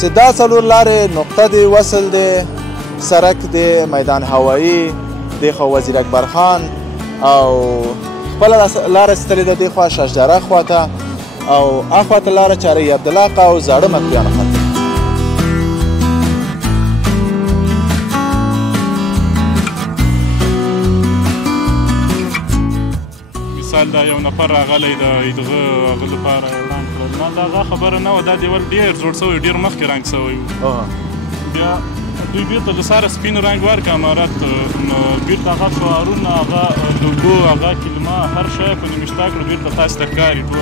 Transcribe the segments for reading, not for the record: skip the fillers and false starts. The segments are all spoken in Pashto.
چې دا څلور لارې نقطه دی وصل دی سرک دی میدان هوایی دی خوا وزیر اکبر خان او خپله لاره ستلې ده دې خوا شاشدره خواته او اخواته لاره چاره عبدالله او زاړه مکریانو خواته. مثال دا یو نفر راغلی د دغه هغه لپاره اعلان کړل ما د هغه خبره نه وه دا دیوال ډېر جوړ شوی ډېر مخکې رنګ شوی و بیا دوی بیرته د ساره سپین رنګ ورکړه امارت نو بیرته هغه شعارونه هغه لوګو هغه کلمه هر شی په نوشته کړو بیرته تاسو ته ښکاري ټول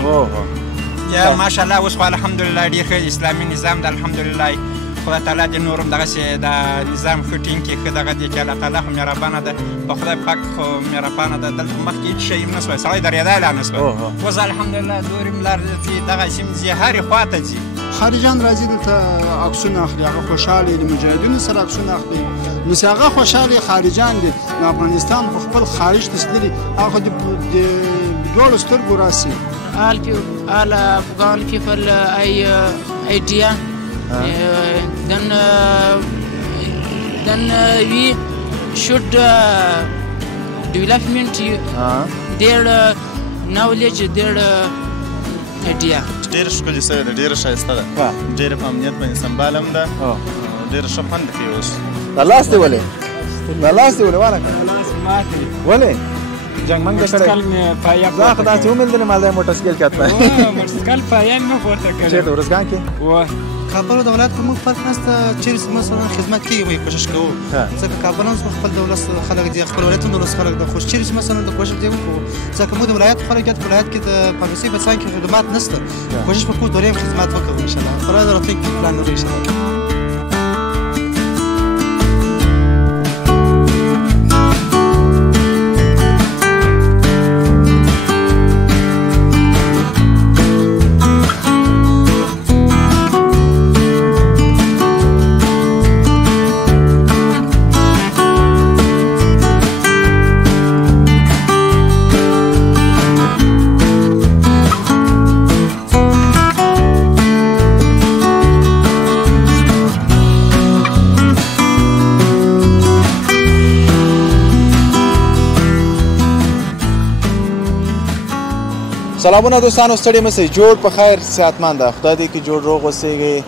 یا ماشاءالله اوس خو الحمدلله ډېر ښه اسلامي نظام د الحمدلله خدای تعالی دې نور هم دغسې د نظام ښه ټینګ کړي ښه دغه دی چې الله تعالی خو مهربانه ده په خدای پاک خو مهربانه ده دلته مخکې هېڅ شی نه سوی سړی درېدی لا نه سوی اوس الحمدلله دورې هم لار چې دغه سیم ځي هرې خوا ته ځي خارجان راځي دلته عکسونه اخلي هغه خوشحاله دي مجاهدینو سره عکسونه اخلي نو چې هغه خوشحاله خارجان دي نو افغانستان خو خپل خارج ته تللي هغه د دواړو سترګو راسي all Afghan people idea then we should development their knowledge their idea ډېره ښکلې سوې ده ډېره ښایسته ده ډېره په امنیت باندې سمبال هم ده ډېره ښه خوند کوي اوس دا لاس دې ولې دا لاس دې ولې وانه کړه لاس ماتې ولې جنګمنګ دې کړی زه خو داسې ومېلدلې ما دا موټرسایکل چاته موټرسایکل پایان مه پورته کړی چېرته ورځګان کې کابل او دولت کې موږ فرق نشته چیرې مثلا خدمت کوي موږ کوشش کوو ځکه کابل هم خپل دولت خلک دي خپل ولایت هم دولت خلک دي خو چیرې مثلا د کوشش دی وکړو ځکه موږ د ولایت خلک دي ولایت کې د پالیسي په څنګ کې خدمات نشته کوشش وکړو دوی هم خدمات وکړو ان شاء الله فرض راتلونکي پلان لرو ان شاء الله سلامونه دوستانو ستړي مه شئ جوړ په خیر صحتمند ده خدای دې کې جوړ روغ اوسئ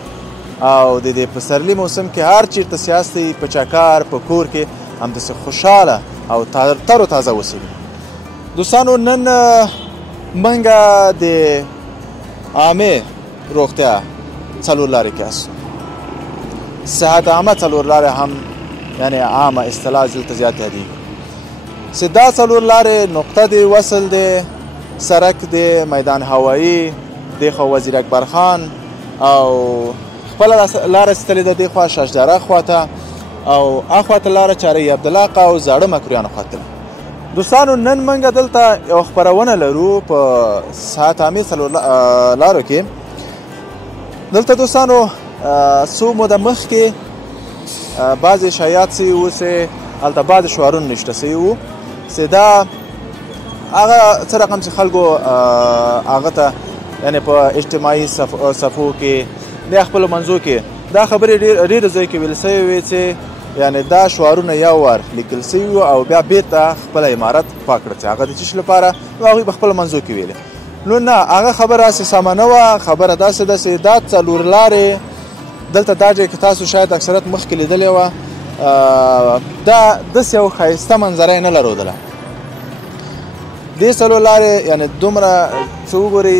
او د دې پسرلي موسم کې هر چیرته سیاستئ په چکر په کور کې همداسې خوشحاله او تر و تازه اوسئ دوستانو نن منګه د عامې روغتیا څلور لارې کې هستو صحت عامه څلور لارې هم یعنی عامه اصطلاح دلته زیات یادېږي چې دا څلور لارې نقطه دی وصل دی سرک دی میدان هوایی دی خوا وزیر اکبر خان او خپله لاره ستلې ده دی خوا شاشدره خواته او اخواته لاره چاره عبدالله او زاړه مکریانو خواته دوستانو نن منګه دلته یو خپرونه لرو په صحت عامې څلور لارو کې دلته دوستانو څو موده مخکې بعضې شایعات سوي وو چې هلته بعضې شعارونه نشته سوي وو چې دا هغه څه رقم چې خلکو هغه ته یعنې په اجتماعي صفحو کې د خپلو منځو کې دا خبرې ډېرو ځایو کې ویل سوي وې چې یعنې دا شعارونه یو وار لیکل سوي وو او بیا بېرته خپله عمارت پاک کړه چې هغه د څه شي لپاره نو هغوی په خپلو منځو کې ویلې نو نه هغه خبره هسې سمه نه وه خبره داسې ده چې دا څلور لارې دلته دا ځای کې تاسو شاید اکثرت مخکې لیدلې وه دا داسې یو ښایسته منظره یې نه لرودله دې څلور لارې یعنې دومره چې وګورئ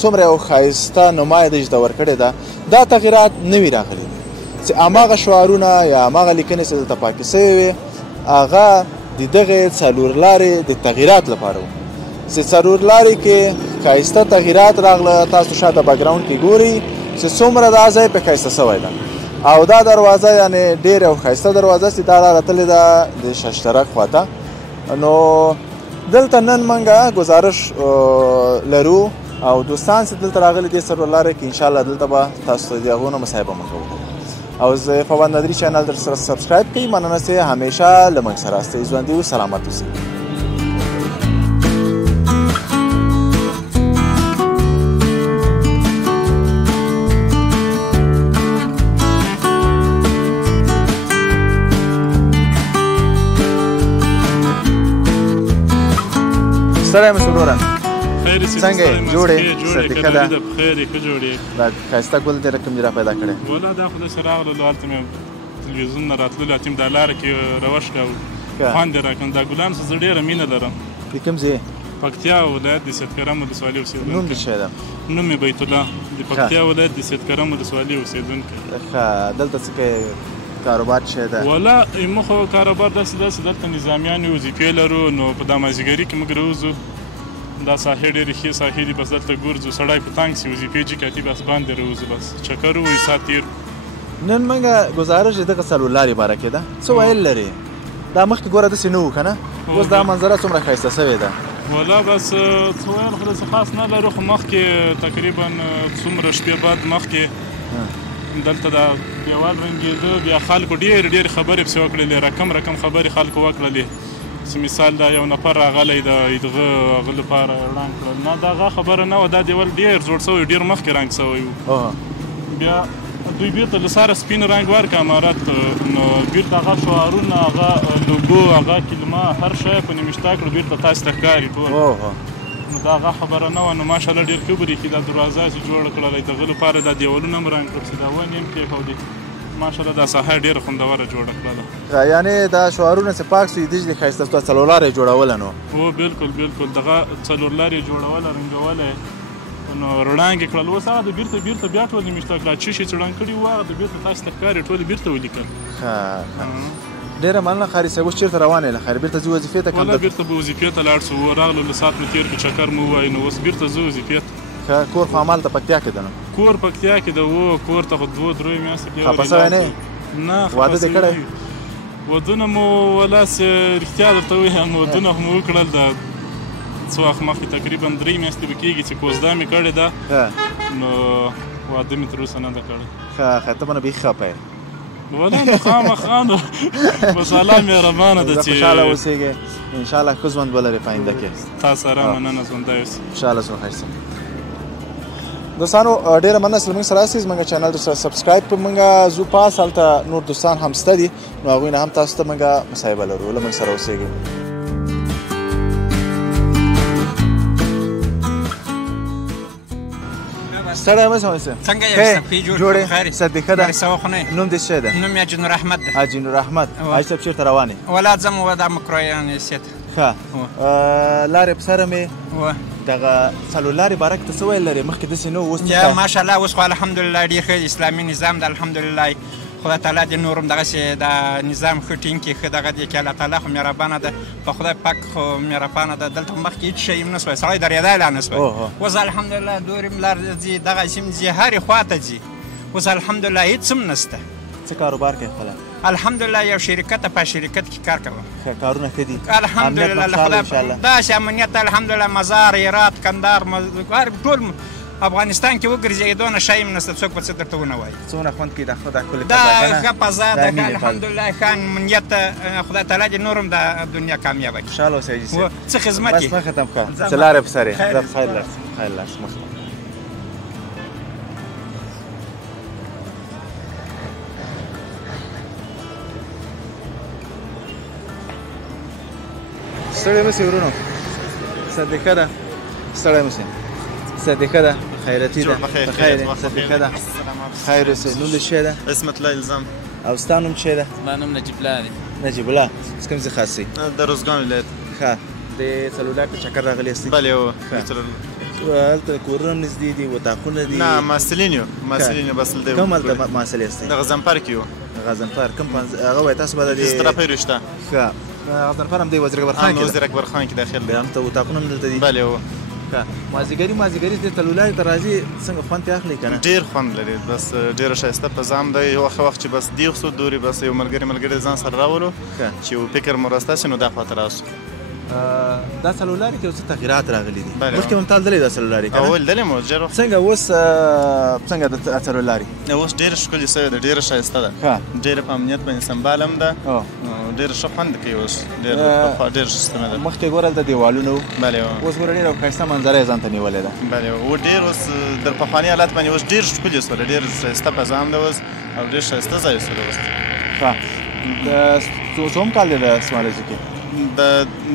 څومره یو ښایسته نما یې دلته ورکړې ده دا تغیرات نوي راغلي دي چې هماغه شعارونه یا هماغه لیکنې چې دلته پاکې سوې وې هغه د دغې څلور لارې د تغیرات لپاره وو چې څلور لارې کې ښایسته تغیرات راغله تاسو شاته بکګراونډ کې ګورئ چې څومره دا ځای پې ښایسته سوی ده او دا دروازه یعنې ډېر یو ښایسته دروازه چې دا راتلې ده د ششترک خواته نو دلته نن منګه گزارش لرو او دوستان چې دلته راغلي دي څلور لارې کې انشاءالله دلته به تاسو ته د هغو نه مصاحبه موږ وکړو او زه فواد نادري چینل در سره سبسکرایب کړئ مننه چې همیشه له موږ سره یاستئ ژوندي و سلامت اوسئ ستړی مې شو وروره خیر سي څنګه یې جوړې صدقه ده بخیر یې ښه جوړې دا ښایسته ګل دې رقم دې را پیدا کړی والله دا خو داسې راغللو هلته مې تلویزیون نه راتللو هلته مې دا لاره کې روش کړه خوند یې راکړم دا ګلانو سره زه ډېره مینه لرم د کوم ځای پکتیا ولایت د سیدکرم ولسوالۍ اوسېدونکی نوم دې څه ده نوم مې بیت الله د پکتیا ولایت د سیدکرم ولسوالۍ اوسېدونکی ښه دلته څه کوې کاروبار څه ده والله موږ خو کاروبار داسې دلته نظامیان یو وظیفې لرو نو په دا مازدیګري کې موږ راوځو دا ساحې ډېرې ښې ساحې دي بس دلته ګرځو سړی په تنګ سي وظیفې چې کاتي بس باندې راوځو بس چکر ووایو ساعت تېر نن موږ ګزارش د دغه څلور باره کې ده څه ویل لري دا مخکې ګوره داسې نه وو که نه اوس دا منظره څومره ښایسته سوې ده والله بس څه ویل خو داسې خاص نه لرو خو مخکې تقریبا څومره شپې بعد مخکې دلته دا دیوال رنګېده بیا خلکو ډېرې خبرې پسې وکړلې رقم خبرې خلکو وکړلې چې مثال دا یو نفر راغلی د دغه هغه لپاره رنګ کړل نه دا هغه خبره نه وه دا دیوال ډېر جوړ سوی ډېر مخکې رنګ سوی و بیا دوی بیرته له سره سپین رنګ ورکړه امارت نو بیرته هغه شعارونه هغه لوګو هغه کلمه هر شی په نمشته کړو بیرته تاسو ته ښکاري ټول نو دا هغه خبره نه وه نو ماشاءالله ډېر ښه برېښي دا دروازه یې جوړه کړله دغه لپاره دا دیوالونه هم رنګ کړل چې دا ونې هم کېښودې ماشاءالله دا ساحه ډېره خوندوره جوړه کړله یعنې دا شعارونه چې پاک سوي دي چې ښایسته سوه څلور لاره یې جوړوله نو هو بلکل دغه څلور لارې یې جوړوله رنګوله نو رڼانګې کړل اوس هغه د بیرته بیا ټول نمشته کړه چې شي چې رنګ کړي وو هغه د بیرته تاسو ته ښکاري ټول بیرته ولیکل ډېره مننه خاري صاحب اوس چېرته روان یې له خیر بیرته ځو وظیفې ته والله بیرته به وظیفې ته لاړ شو راغلو له ساعت مې تېر کړو چکر مو ووایي نو اوس بیرته ځو وظیفې ته کور خو همالته پکتیا کې ده نو کور پکتیا کې ده و کور ته خو 2-3 میاشتې کې خفه سوی نه واده دې کړی ودونه مو ولاسې رښتیا درته ووایم ودونه خو مو وکړل د څو وخت مخکې تقریبا 3 میاشتې به کېږي چې کوزده مې کړې ده نو واده مې تر اوسه نه ده کړی ښه ته منه بیخي خفه یې والله نو خامخا نو بس الله مهربانه ده چې خوشحاله اوسېږې انشاءالله ښه ژوند به لرې په آینده کې تا سره مننه ژوندی اوسې خوشحاله شو ښایسته دوستانو ډېره مننه چې زموږ سره یاستئ زموږ چینل سره سبسکرایب کړئ موږ ځو پاس هلته نور دوستان هم شته دي نو هغوی نه هم تاسو ته موږ مصاحبه لرو له موږ سره اوسېږئ ستړی مه شې څنګه یې صفي جوړې خیر صدقه ده څه نوم دې څه ده نوم یې حاجي نور احمد ده حاجي نور احمد حاجي صاحب چېرته روان یې ولا ځم و دا مکرویان سیت ښه لارې په سره مې دغه څلور لارې باره کې ته څه ویل لرې مخکې داسې نه و اوس یا ماشاءالله اوس خو الحمدلله ډېر ښه اسلامي نظام ده الحمدلله خدای تعالی دې نور هم دغسې د نظام ښه ټینګ کړي ښه دغه دی کې الله تعالی خو مهربانه ده په خدای پاک خو مهربانه ده دلته مخکې هېڅ شی هم نه سوی سړی درېدی لا نه سوی اوس الحمدلله دورې هم لار ځي دغسې هم ځي هرې خوا ته ځي اوس الحمدلله هېڅ هم نشته څه کاروبار کوي خپله الحمدلله یو شرکت په شرکت کې کار کوم ښه کارونه ښه دي الحمدلله له خدای داسې امنیت الحمدلله مزار هرات کندهار ټول افغانستان کې وګرځي دونه شی هم نشته څوک به څه درته ونه وایي څومره خوند کوي دا ښه ښکلې دا ښه فضا ده الحمدلله ښه امنیت خدای تعالی دې نور هم د دنیا کامیابه کړي خوشحاله اوسئ حاجي صاحب څه خدمت بس مه ختم ښه څه لارې په سر یې خیر لاس مخ ستړی مه شئ ورونو صدقه ده ستړی مه شئ صدقه ده خیرتي ده بخیر صدقه ده خیر اوسئ نوم دې څه ده اسمت الله الزام او ستا نوم څه ده زما نوم نجیب الله دی نجیب الله څه کوم ځای خاص د روزګان ولایت ښه د څلورلار ته چکر راغلی یاستئ بلې هو هلته کورونه نږدې دي وطاقونه دي نه محصلین یو بس کوم هلته محصل یاستئ د غضنفر کې یو غضنفر کوم هغه وایي تاسو به د استرافۍ رشته ښه غضنفر هم دی وزیر اکبر خان کې وزیر اکبر خان کې داخل دی همته وطاقونه هم دلته دي بلې هو مازدیګري دې څلورلارې ته راځي څنګه خوند پې اخلي که نه ډېر خوند لري بس ډېره ښایسته فضا هم ده یو وخت چې بس دیغ سو دورې بس یو ملګري ځان سره راولو چې یو فکر مو راسته شي نو دا خواته راسو دا څلورلارې کې یو څه تغیرات راغلي دي مخکې مو تال دلې دا څلورلارې که نه اول دلې مو ډېر وخت څنګه اوس څنګه د څلورلارې اوس ډېره ښکلې سوې ده ډېره ښایسته ده ډېره په امنیت باندې سمبال هم ده ډېره ښه خوند کوي اوس ډېره ښه ستنه ده مخکې ګوره هلته دیوالونه وو بلې اوس ګوره ډېره ښایسته منظره یې ځان ته نیولې ده بلې و ډېر اوس در پخواني حالت باندې اوس ډېر ښکلې سوله ډېر ښایسته فضا هم ده اوس او ډېر ښایسته ځای سوله اوس ښه څوم کال دی د اسماعیلزي کې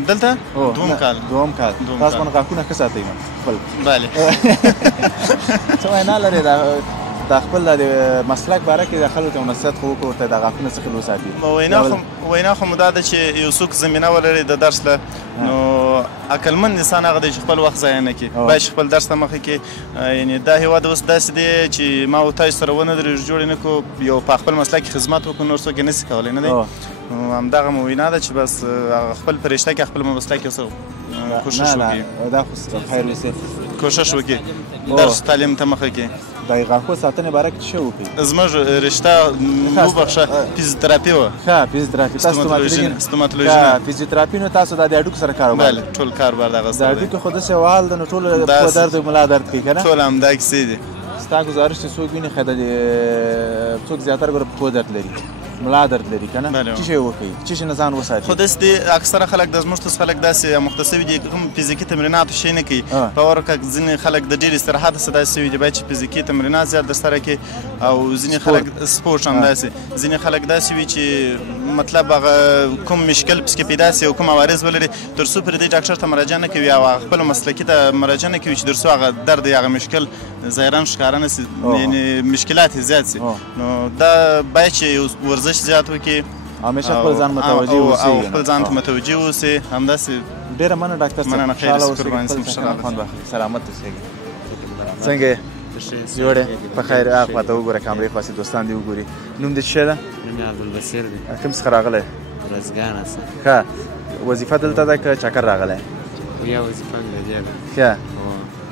دلته دوم کال تاسو باندې غاښونه ښه ساتئ نو خپل بله څه وینا لرې د خپل د مسلک باره کې د خلکو ته نصیحت خو وکړو ته د غاښونه څخه وساتي وینا خو مو دا ده چې یو څوک زمینه ولري د درس له نو عقلمند انسان هغه دی چې خپل وخت ضایع نه کړي باید چې خپل درس ته مخه کړي یعنې دا هېواد اوس داسې دی چې ما او تاسو سره ونه درېږو جوړ یې نه کړو یو په خپل مسلک کې خدمت وکړو نور څوک یې نشي کولی نه دی همدغه مو وینا ده چې بس خپل په رشته کې خپل مسلک کې کوشش وکړي دا خو خیر وسي کوشش وکړي درس تعلیم ته مخه کړي د غاښو ساتنې باره کې څه وکړي زموږ رشته وبخښه فیزیوتراپي وه ښه فیزیوتراپي ستوماتولوژي فیزیوتراپي نو تاسو د هډوکو سره کار بله ټول کاروبار دغه د هډوکو خو داسې وهال ده نو ټول پښو درد او ملا درد کوي که نه ټول همدا کیسې دي ستا ګزارش چې څوک ویني ښه د څوک زیاتره ګوره پښو درد لري ملا درد لري که نه څه شی وکړي څه شي نه ځان وساتي خو داسې دي اکثره خلک د زموږ څخه خلک داسې مخته سوي دي کوم فزیکي تمریناتو شی نه کوي په ورکه ځینې خلک د ډېر استراحت څخه داسې سوي دي باید چې فزیکي تمرینات زیات درسره کړي او ځینې خلک سپورټ هم داسې ځینې خلک داسې وي چې مطلب هغه کوم مشکل پسې پیدا سي او کوم عوارض ولري تر څو پرې دې ډاکټر ته مراجعه نه کوي او خپل مسلکي ته مراجعه نه کوي چې تر څو هغه درد یا هغه مشکل ظاهرا ښکاره نه سي یعنې مشکلات یې زیات سي نو دا باید چې ورزش زیات وکړي همیشه خپل ځان متوجه اوسئ او خپل ځان ته متوجه اوسئ همداسې ډېره مننه ډاکټر صاحب مننه خیر قربان صاحب سلامت اوسئ څنګه یې جوړ یې په خیر اخوا ته وګوره کامرې خواستې دوستان دې وګوري نوم دې څه شی ده نوم یې عبدالبصیر دی کوم څخه راغلی ورځګانه څه ښه وظیفه دلته ده که چکر راغلی یا وظیفه مې د دې ده ښه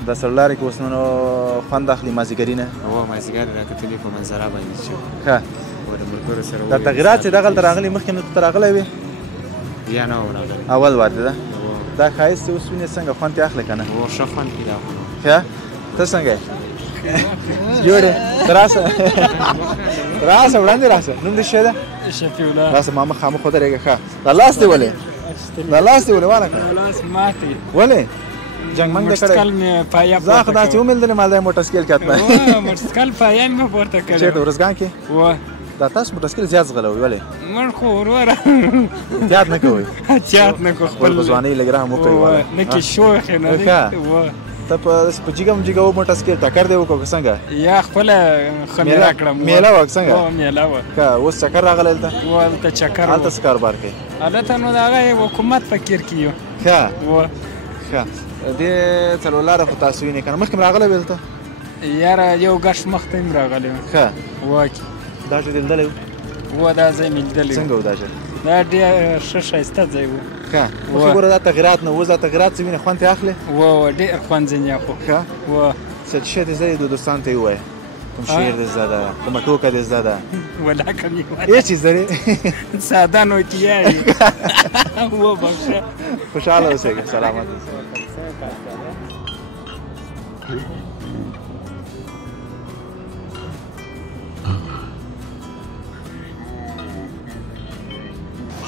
د سرلارې کې اوس نو خوند اخلي مازدیګري نه مازدیګر راکتلي په منظره باندې چې ښه د ملګرو سره دا تغیرات چې دغلته راغلي مخکې هم دلته راغلی وې یا نه و راغلی اول وار دی ده دا ښایست چې اوس وینې څنګه خوند یې اخلي که نه ښه خوند کې دا ښه ته څنګه یې جوړ یې ته راسه راسه وړاندې راسه نوم دې څه دی شفیع الله راسه ما مخامخ ودرېږه ښه دا لاس دې ولې دا لاس دې ولې وانه کړه لاس ماتې ولې جنګمنګ دې کړی موټرسایکل مې پایا زه خو داسې ومېلدلې ما دا موټرسایکل کتلی موټرسایکل پایا مې پورته کړی چېرته ورځګان کې دا تاسو موټرسایکل زیات ځغلوئ ولې مړ خو وروره احتیاط نه کوئ احتیاط نه کوو خپل په ځوانۍ لږ رحم وکړئ نه کې شوخ یې نه دی ته په جګه جګه موټرسایکل ټکر دی وکړو که څنګه یا خپله خمیره کړم میله وه که څنګه میله وه که اوس چکر راغلی هلته هلته چکر هلته څه کاروبار کوي هلته نو د هغه حکومت فکر کې یو ښه ښه دې څلور لاره خو تاسو وینئ که نه مخکې م راغلی وې دلته یاره یو غش مخته هم راغلی و ښه واکې دا ځای دې لیدلی و دا ځای مې لیدلی څنګه و دا ځای دا ډېر ښه ښایسته ځای و ښه مخکې ګوره دا تغیرات نه اوس دا تغیرات څه وینې خوند ترې اخلې ډېر خوند ځینې اخلو ښه څه شی دې زده دي دوستانو ته یې ووایه کوم شعر دې زده ده کومه ټوکه دې زده ده ولاکه مې هېڅ چیز لرې ساده نوکیا یې وبخښه خوشحاله اوسېږه سلامت اوسئ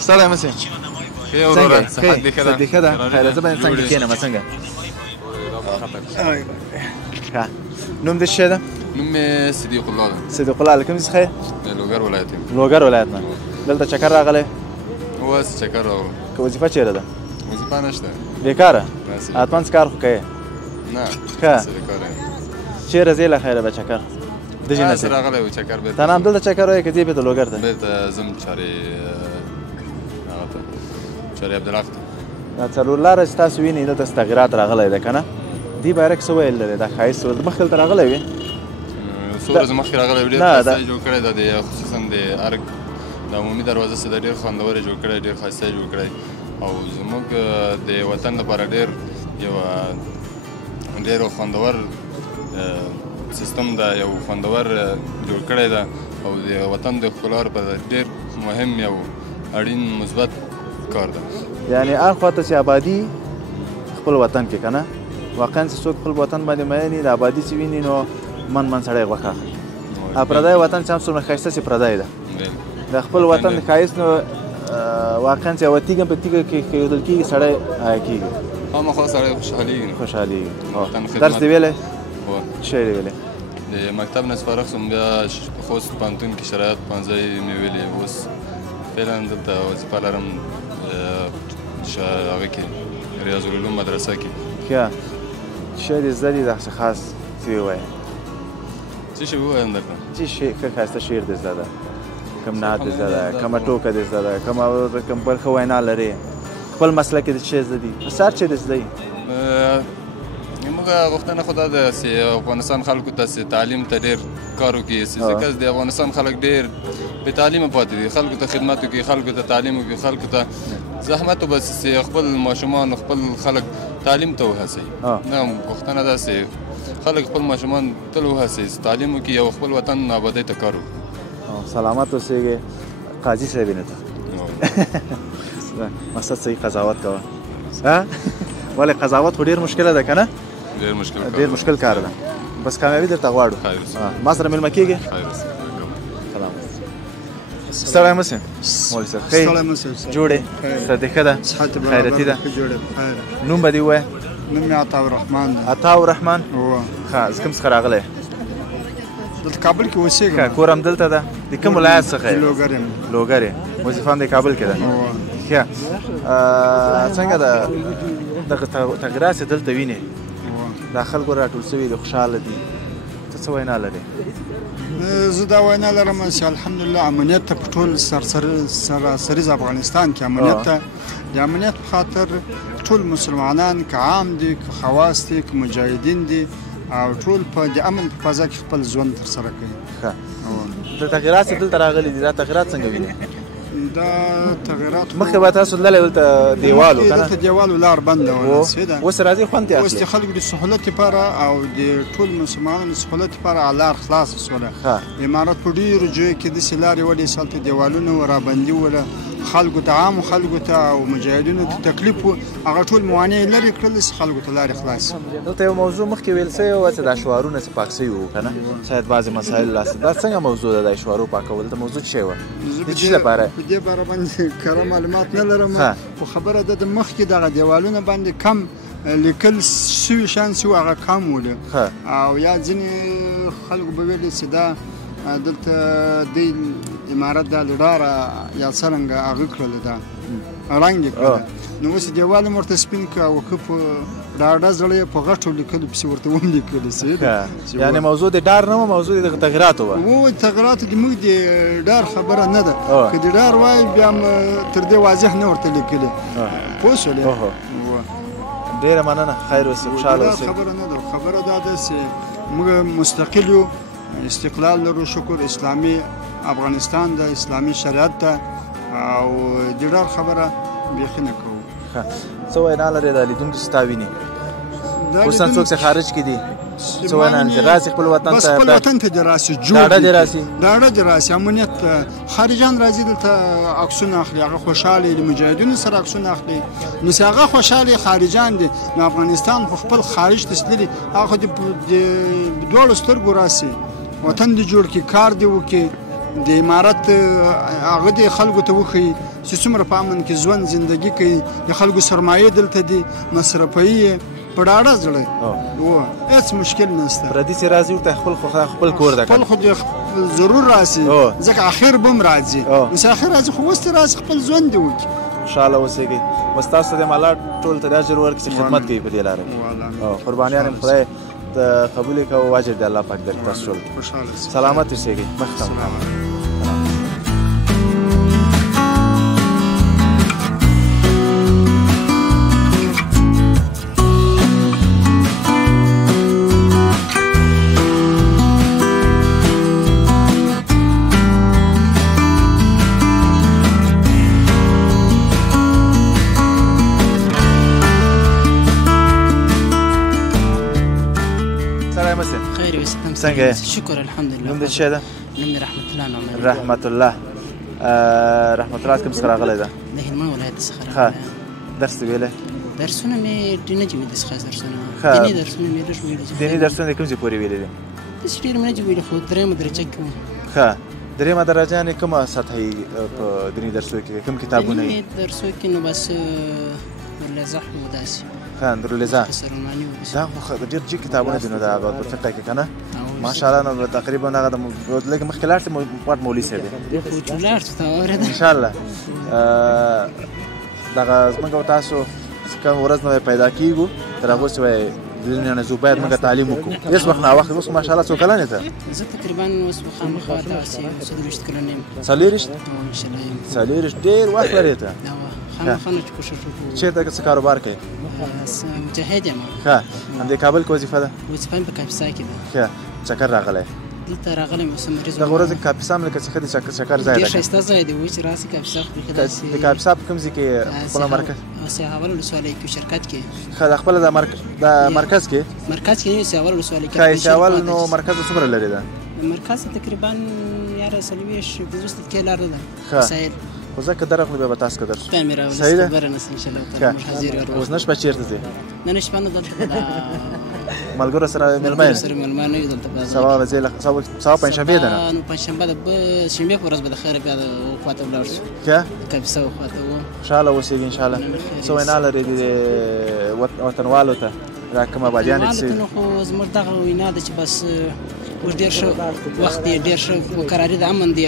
ستړی مه سې څنګه صحت دې ښه ده خیر زه به څنګه کښېنم څنګه ښه نوم دې څه شی ده نوم مې صدیق الله ده صدیق الله له کوم ځای څخه یې د لوګر ولایت یم لوګر ولایت نه دلته چکر راغلی اوس چکر راغلو که وظیفه چېرې ده وظیفه نشته بېکاره حتما څه کار خو کوې نه ښه څه کار یم چېرې ځې له خیره به چکر دژې نه څه راغلی و چکر بېرته تا نه همدلته چکر وایې که ځې بېرته لوګر ته بېرته ځم چارې هغه ته چارې عبدالحق ته دا څلور لاره چې تاسو وینئ دلته څه تغیرات راغلی ده که نه دې باره کې څه ویل لرې دا ښایست مخکې دلته راغلی وې څو ورځې مخکې راغلی و ډېر ښایسته یې جوړ کړی ده د خصوصا د ارګ د عمومي دروازه څخه ډېر خوندور یې جوړ کړی ډېر ښایسته یې جوړ کړی او زموږ د وطن لپاره ډېر یو ډېر خوندور سیستم ده یو خوندور جوړ کړی ده او د وطن د ښکلا لپاره ډېر مهم یو اړین مثبت کار ده یعنې هر خوا ته چې آبادي خپل وطن کې که نه واقعا چې څوک خپل وطن باندې مین وي د آبادي چې ویني نو من سړی غوښه اخلي پردی وطن چې هم څومره ښایسته چې پردی ده د خپل وطن ښایست نو واقعا چې یوه تیږه په تیږه کې کېښودل کېږي سړی کېږي خامخا سړی خوشحالېږي خوشحالېږي درس دې ویلی څه شی دې ویلی د مکتب نه چې فارغ شوم بیا خوست پوهنتون کې شرایط پوهنځی مې ویلي اوس فعلا دلته وظیفه لرم هغه کې ریاض العلوم مدرسه کې. ښه شی دې زده دي داسې خاص څه ووایه؟ څه شی ووایم درته؟ څه شی ښه ښایسته شعر دې زده ده؟ کوم نعت دې زده ده؟ کومه ټوکه دې زده ده؟ کوم بل ښه وینا لرې؟ خپل مسلک کې څه زده دي؟ هر څه دې زده دي؟ موږ غوښتنه خو دا ده چې افغانستان خلکو ته تعلیم ته ډېر کار وکړي، ځکه د افغانستان خلک ډېر بې تعلیمه پاتې دي. خلکو ته خدمت وکړي، خلکو ته تعلیم وکړي، خلکو ته زحمت وباسي چې خپل ماشومان خپل خلک تعلیم ته وهڅوي. دا غوښتنه ده چې خلک خپل ماشومان تل وهڅوي چې تعلیم وکړي او خپل وطن آبادۍ ته کار وکړي. سلامت اوسېږي. قاضي صاحب یې نه ته مقصد صحیح قضاوت کوه. ولې قضاوت خو ډېر مشکله ده که نه؟ ډېر مشکل کار ده. بس کامیابي درته غواړو. ما سره مېلمه کېږي؟ ستړی مه سې مولوي صاحب. ښه جوړې صحت دې ښه ده؟ خیرتي ده؟ نوم به دې ووایه؟ نوم مې عطاالرحمن ده. عطاالرحمن. ښه زه کوم څخه راغلی؟ دلته کابل کې اوسېږم. کور هم دلته ده؟ د کوم ولایت څخه یې؟ لوګر یم. لوګر یې. وظیفه هم د کابل کې ده؟ ښه څنګه ده دغه تغیرات چې دلته وینې دا خلکو راټول سوي دي، خوشحاله دي، ته څه وینا لرې؟ زه دا وینا لرم چې الحمدلله امنیت ته په ټول سراسریز افغانستان کې امنیت ته د امنیت په خاطر ټول مسلمانان که عام دي که خواص دي که مجاهدین دي او ټول په د امن په فضا کې خپل ژوند ترسره کوي. ښه د تغیرات چې دلته راغلي دي دا تغیرات څنګه وینې؟ دا تغیرات مخکې به تاسو تللی دلته دیوال و که نه؟ دلته دیوال و لار بنده وه. اوس راځي خوند یې اخلي؟ اوس د خلکو د سهولت لپاره او د ټول مسلمانانو د سهولت لپاره لار خلاصه شوله. امارت په ډېرو ځایو کې داسې لارې ولې چې هلته دیوالونه و رابندي وله، خلکو ته عامو خلکو ته او مجاهدینو ته تکلیف و، هغه ټول موانع یې لرې کړل چې خلکو ته لارې خلاص. دلته یو موضوع مخکې ویل سوی وه چې دا شعارونه چې پاک سوي وو که نه؟ شاید بعضې مسایل لاسته دا څنګه موضوع ده دا شعارو پاکول؟ دلته موضوع څه شی وه؟ د څه لپاره؟ په دې باره باندې کره معلومات نه لرم، خو خبره ده د مخکې دغه دیوالونه باندې کم لیکل سوي شیان چې وو هغه کم ولې، او یا ځینې خلکو به ویلې چې دا دلته د امارت دا لډاره یا څرنګه هغه کړله دا رنګ یې کړله، نو اوس دیوال هم ورته سپین کړه او ښه په ډاډه زړه یې په غټو لیکلو پسې ورته ولیکلې. یعنې موضوع د ډار نه وه، موضوع د تغیراتو وه. تغیراتو د موږ د ډار خبره نه ده، که د ډار وایي بیا هم تر دې واضح نه ورته لیکلې. پوه شولې؟ ډېره مننه، خیر اوسې، خوشحاله اوسې. خبره نه ده، خبره دا ده چې موږ مستقل یو، استقلال لرو، شکر اسلامي افغانستان ده، اسلامي شریعت ده، او د ډار خبره بیخي نه کوو. څه وینا لرې د لیدونکو چې تا ویني خصوصا څوک چې خارج کې دي؟ څه وینا دې راسي خپل وطن ته؟ بس خپل وطن ته دې راسي، ډاډه دې راسي، ډاډه دې راسي، امنیت. خارجان راځي دلته عکسونه اخلي، هغه خوشحاله د مجاهدینو سره عکسونه اخلي، نو چې هغه خوشحاله خارجان دي، نو افغانستان خو خپل خارج ته تللي، هغه د دواړو سترګو راسي، وطن دې جوړ کړي، کار دې وکړي، د امارت هغه دې خلکو ته وښیي چې څومره په امن کې ژوند زندګي کوي، د خلکو سرمایې دلته دي، مصرفوي یې په ډاډه زړه هېڅ مشکل نشته. پردي چې راځي ورته خپل کور ده، خپل خو ضرور راسي، ځکه اخر به هم راځي، نو چې اخر راځي خو اوس دې راسي خپل ژوند دې وکړي. خوشحاله اوسېږئ. بس تاسو ته دې الله ټول ته اجر ورکړي چې خدمت کوي په دې لاره کې. قربانیان یې خدای قبول کړه او اجر دې الله پاک درکړي تاسو ټول. سلامت اوسېږئ. مخته څنګه؟ شکر الحمدلله. نوم دې څه ده؟ نوم مې رحمت الله نوم. رحمت الله. رحمت الله کوم څخه راغلی ده؟ د هلمند ولایت څخه راغلی. درس دې ویلی؟ درسونه مې ډېر نه دي ویلي څخه درسونه. دیني درسونه مې ډېر ویلي دي. دیني درسونه دې کوم ځای پورې ویلي دي؟ داسې ډېر مې نه دي ویلي، خو درېیمه درجه کې وم. ښه، درېیمه درجه یعنې کومه سطحه یې په دیني درسو کې کوم کتابونه یې؟ دیني درسو کې نو بس نورالله و داسې. ښه، نورالله دا خو ډېر جګ کتابونه دي نو د هغه په فقه کې که نه؟ ماشاءالله نو تقریبا هغه د لږ مخکې لاړ شي پټ مولوي صاحب دی. لاړ شو ته اورېده؟ انشاءالله. دغه زموږ او تاسو کوم ورځ نوې پیدا کیږو تر هغه چې وایي دلنه زو باید موږ تعلیم وکړو هیڅ وخت نه وخت اوس ماشاءالله څو کلن ته زه تقریبا اوس خامخا تاسو 30 کلن یم 40 ډېر وخت لري ته خامخا نه کوشش وکړو چیرته څه کاروبار کوي مجاهد یم ښه همدې کابل کې وظیفه ده وظیفه په کاپیسا کې ده ښه چکر راغلی دلته راغلی اوس مریض دغه ورځ کاپیسا هم لکه څه ښه دي چکر ځای ډېر ښایسته ځای دی اوس چې راسي کاپیسا خو بیخي داسې د کاپیسا په کوم ځای کې خپل مرکز سیاحول ولسوالۍ کې شرکت کې ښه د خپل د مرکز کې سیاحول ولسوالۍ کې سیاحول نو مرکز څومره لري ده مرکز تقریبا یاره 40 کې لار ده سایل خو ځکه درغ نو به تاسو قدر کیمرا صحیح ده خبره نس ان شاء الله تعالی حاضر غواړم اوس نش بچیرته دي نه نش پانه دلته ملګرو سره ملمن نه دلته سبا وزیل سبا پنځشنبه ده نو پنځشنبه د شنبه په ورځ به د خیر بیا د خواته ولاړ شو که کاپیسا خواته و ان شاء الله اوسېږي ان شاء الله سو وینا لري د وطنوالو ته دا کوم آبادیان چې نو خو زموږ دغه وینا ده چې بس ډېر ښه وخت دی ډېر ښه قراري د امن دی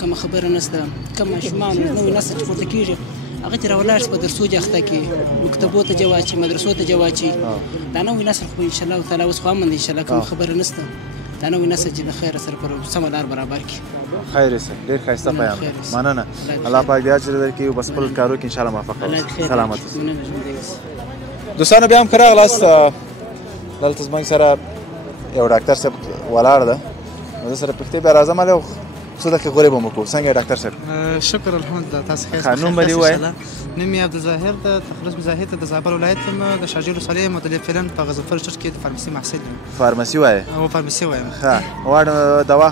کومه خبره نشته کوم ماشومان نوې نسل چې پورته کېږي هغه چې راولاړ شي په درسو جاخته کې مکتبو ته جواچي مدرسو ته جواچي دا نوې نسل خو ان شاء الله تعالی اوس خو امن دی ان شاء الله کومه خبره نشته دا نوې نسل چې د خیر سره پر سمه لار برابر کړي خیر سه ډېر ښایسته پیغام مننه الله پاک دې اجر درکړي او بس خپل کارو کې ان شاء الله موفق سلامت دوستانو بیا هم ښه راغلاست دلته زموږ سره یو ډاکټر صاحب ولاړ ده نو زه سره پښتې بیا راځم هلې څه دقیقې غورې به مو کوو څنګه یې ډاکټر صاحب شکر الحمدلله تاسو ښه ښه نوم به دې ووایه نوم یې عبدالظاهر د تخلص مزاحد د زابل ولایت یم د شاجور ولسوالۍ یم د فعلا په غضنفر چرچ کې د فارمسي محصل یم فارمسي وایې او فارمسي وایم ښه غواړم دوا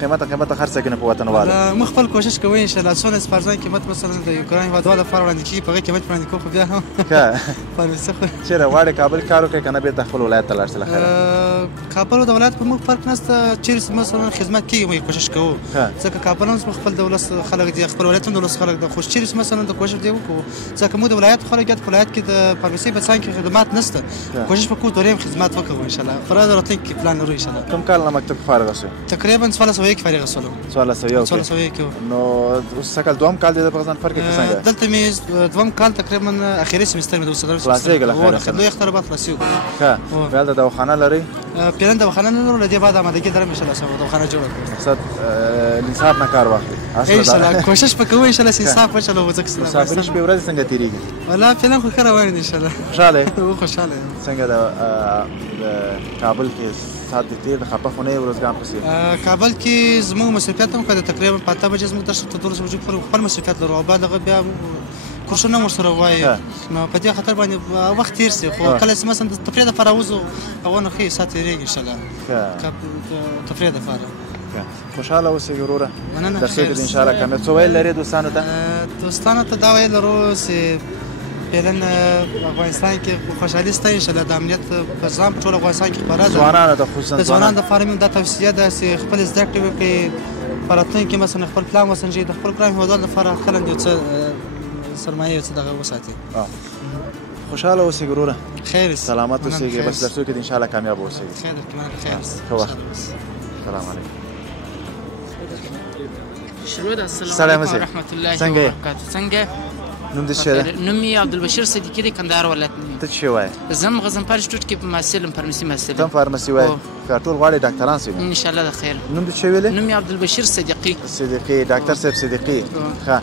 قیمته خرڅه کړي په وطنوالو موږ خپل کوشش کوو انشاءالله څونه سپارځان قیمت مثلا د یوکران هېوادوالو لپاره وړاندې کېږي په هغې قیمت وړاندې کوو خو بیا هم ښه فارمسي خو چېرې غواړې کابل کار وکړې که نه بېرته خپل ولایت ته لاړ شې له خیره کابل او د ولایت په موږ فرق نشته چېرې مثلا خدمت کېږي موږ کوشش کوو ځکه کابل هم خپل د ولس خلک دي خپل ولایت هم د ولس خلک دي خو چېرې مثلا د کوشش دی وکړو ځکه موږ د ولایت خلک یاد په ولایت کې د فارمسي په څنګ کې خدمات نشته کوشش وکړو دوی هم خدمات وکړو ان شاء الله فرض راتلونکي کې پلان لرو ان شاء الله کوم کال نه مکتب فارغ شو تقریبا 1401 کې فارغ شولو 1401 کې نو اوس څه کال دوم کال دی د غضنفر کې څنګه دلته مې دوم کال تقریبا اخیری سمستر مې د وسلر خلاصېږي له خیره لوی اختبارات خلاصېږي ښه بیا د دواخانه لرئ پیلن دواخانه نه لرو له دې بعد آمادګي درم ان شاء الله سبا دواخانه جوړه کړو مقصد الانصاف نه کار واخلي ان شاء الله کوشش وکړو ان شاء الله انصاف وشلو وځکه مسافر شپې ورځې څنګه تېرېږي والله فعلا خو ښه روان دي ان شاء الله خوشحاله خوشحاله څنګه د کابل کې ساعت دې تېر د خپه خو نه یې ورځګان پسې کابل کې زموږ مصروفیت هم کړی تقریبا په 8 بجې زموږ درس ته 12 بجې پورې خپل مصروفیت لرو او بعد هغه بیا کورسونه هم ورسره وایي نو په دې خاطر باندې وخت تېر شي خو کله چې مثلا د تفریح دپاره وځو هغه نه ښه ساعت تېرېږي ان شاء الله تفریح دپاره خوشحاله اوسئ وروره درسو کې ان شاء الله کامیاب څه ویل لرې دوستانو ته دا ویل لرو چې فعلا افغانستان کې خوشحالي شته ان شاء الله د امنیت په ځام ټول افغانستان کې خپره ده ځوانانو ته خصوصا د ځوانانو دپاره مې دا توصیه ده چې خپل زده کړې وکړي په راتلونکي کې مثلا خپل پلان وسنجوي د خپل ګران هېوادوالو لپاره خلک یو څه سرمایه یو څه دغه وساتي خوشحاله اوسئ وروره خیر سلامت اوسئ بس درسو کې ان شاء الله کامیاب اوسئ خیر ښه وخت السلام علیکم السلام علیکم ورحمۃ اللہ وبرکاتہ څنګه نوم دې څه ده نوم یې عبدالبشیر صدیقي دی کندهار ولایت ته څه وایې زم غضنفر انسټیټیوټ کې محصل یم فارمسي محصل ته فارمسي وایې ټول غواړي ډاکټران شي ان شاء الله د خیر نوم دې څه ویلې نوم یې عبدالبشیر صدیقي ډاکټر صاحب صدیقي ښه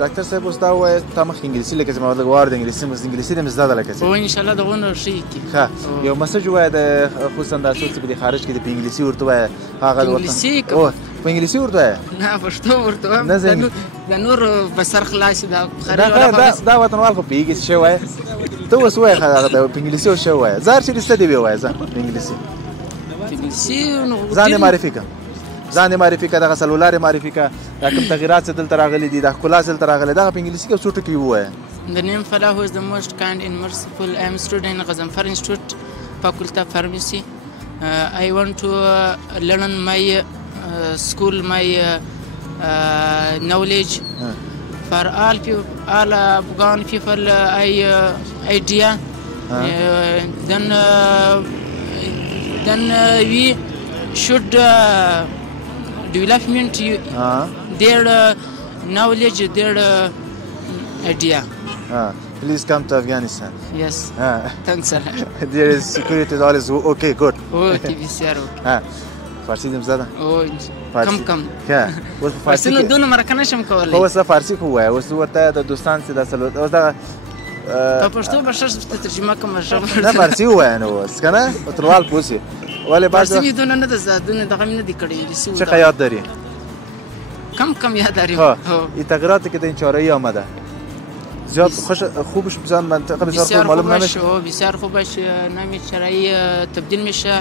ډاکټر صاحب اوس دا ووایه تا مخکې انګلیسي لکه زما لږ غواړو د انګلیسي دې مې زده ده لکه څه او ان شاء الله دغونه ښه کړي ښه یو مسج ووایه د خصوصا دا څوک چې په دې خارج کې د په انګلیسي ورته وایه هغه په انګلیسي ورته وایه نه پښتو ورته وایم د نور په سر خلاص دا وطنوال خو پوهېږي څه شی وایه ته اوس وایه په انګلیسي اوس شی وایه زه هر چېرې څه دې ووایه ځه په انګلیسي ځان یې معرفي کړه ځان یې معرفي کړه دغه سلولار یې معرفي کړه دا کوم تغیرات چې دلته راغلي دي دا ښکلا چې دلته راغلی دغه په انګلیسي کې څو ټکي ووایه The name Falah is the most kind and merciful. I am student in Ghazanfar Institute, Faculty of Pharmacy. I want to learn my school, my knowledge. For all Afghan people, idea. Then we should development their knowledge, their idea. Please come to Afghanistan. Yes. Thanks a lot. There is security is always okay, good. Okay, بسیار okay. فارسی دې زده؟ کم. اوس په فارسی کې دونه مرکه نشم کولی. اوس فارسی خو وایه، اوس ورته د دوستان چې دا څلور اوس دغه په پښتو به ښه ترجمه کوم نه فارسی ووایه نو اوس که نه اتروال پوه سي. ولې فارسی مې دونه نه ده زده، دونه دغه مې نه دي کړی انګلیسي. چقدر یاد داری؟ کم یاد داریم. این تغییراتی که در این چهاره‌ای آمده زیاد خوبش بزن منطقه بسیار خوب معلوم نمیشه. بسیار خوبش نام چهاره‌ای تبدیل میشه.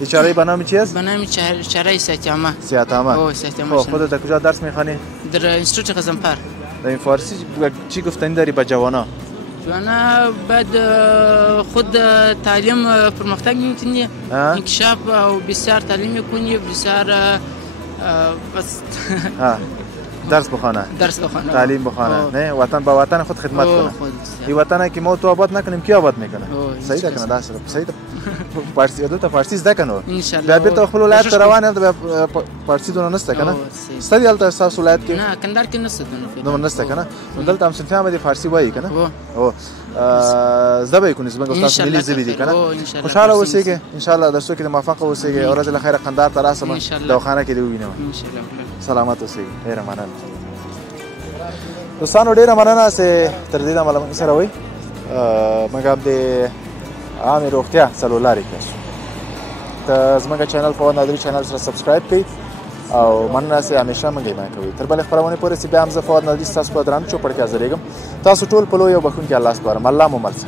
این چهاره‌ای به نام چی است؟ به نام چهاره‌ای سیاتامه. سیاتامه. خودت در کجا درس میخوانی؟ در انستیتوت غزنفر. در این فارسی چی گفتنی داری به جوانا؟ جوانا بعد خود تعلیم پرمختگ میکنی، انکشاف و بسیار تعلیم میکنی، بسیار بس درس بخوانه، تعلیم بخوانه، نه وطن با وطن خود خدمت کنه. این وطنه که ما تو آباد نکنیم کی آباد میکنه؟ صحیح ده کنه داست صحیح ده. فارسی دو تا فارسی زده کنه. بیا بیرته خپل ولایت ته روان یم ته فارسی دونه نسته کنه. ستړي هلته تاسو ولایت کې؟ نه کندهار کې نسته دونه نسته کنه. دلته هم سنتیا باندې فارسی وایي کنه. او زده به کنه زموږ تاسو ملي ژبې دي کنه. خوشاله اوسئ ان شاء الله درسو کې موفق اوسئ او ورځ له خیره قندهار ته راسم دواخانه کې دی وینم. ان شاء الله سلامت اوسئ. ډیره مننه دوستانو، ډیره مننه چې تر دې دمه له موږ سره وئ. موږ هم د عامې روغتیا څلورلارې کې شو. ته زموږ چینل فواد نادري چینل سره سبسکرایب کړئ او مننه چې همیشه موږ حمایت کوئ. تر بلې خپرونې پورې چې بیا هم زه فواد نادري ستاسو په درانه چوپړ کې حاضرېږم. تاسو ټول په لوی او بښونکي الله سپارم. الله مو مل شه.